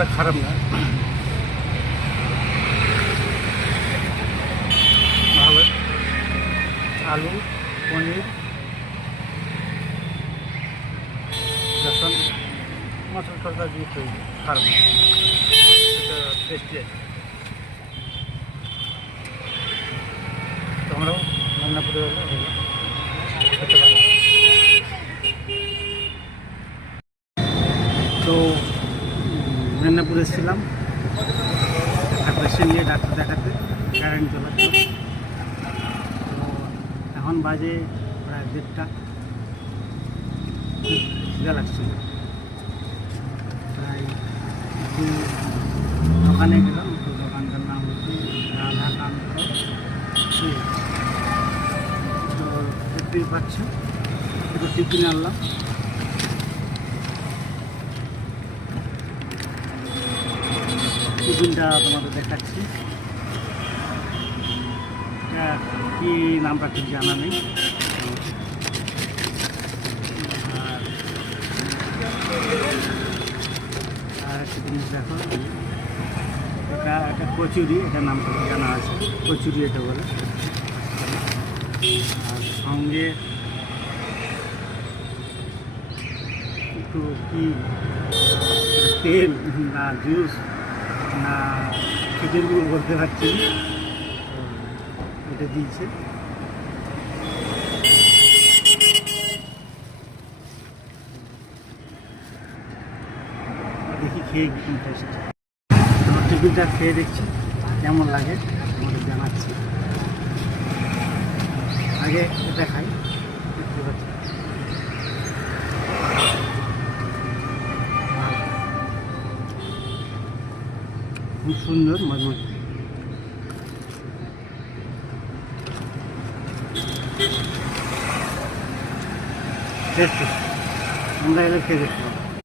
তেমনটা খারাপ না, ভালো। আলু, পনির, বেসন, মশলা টসলা দিয়ে তৈরি, খারাপ না, এটা টেস্টি আছে। তোমরাও রান্না করে খেতে পারো। তো মেদিনীপুরে এসেছিলাম একটা পেশেন্ট নিয়ে ডাক্তার দেখাতে, কারেন্ট চলে। তো এখন বাজে প্রায় 1:30, খিদে লাগছিল। প্রায় একটু দোকানে গেলাম, তো দোকানটার নাম হচ্ছে রাধাকান্ত। তো দেখতেই পাচ্ছ একটু টিফিন আনলাম। টিফিনটা তোমাদের দেখাচ্ছি, কি নামটা ঠিক জানা নেই। আর একটা জিনিস দেখো, এটা একটা কচুরি, এটা নামটা জানা আছে, কচুরি এটা বলে। আর সঙ্গে একটু কি তেল না জুস না খিচুড়িগুলো বলতে পারছি, এটা দিয়েছে। দেখি খেয়ে কি টেস্ট। আমার টিফিনটা খেয়ে দেখছি কেমন লাগে, আমাদের জানাচ্ছি। আগে এটা খাই, দেখতে পাচ্ছি খুব সুন্দর মজমজ। আমরা এলে খেয়ে দেখতে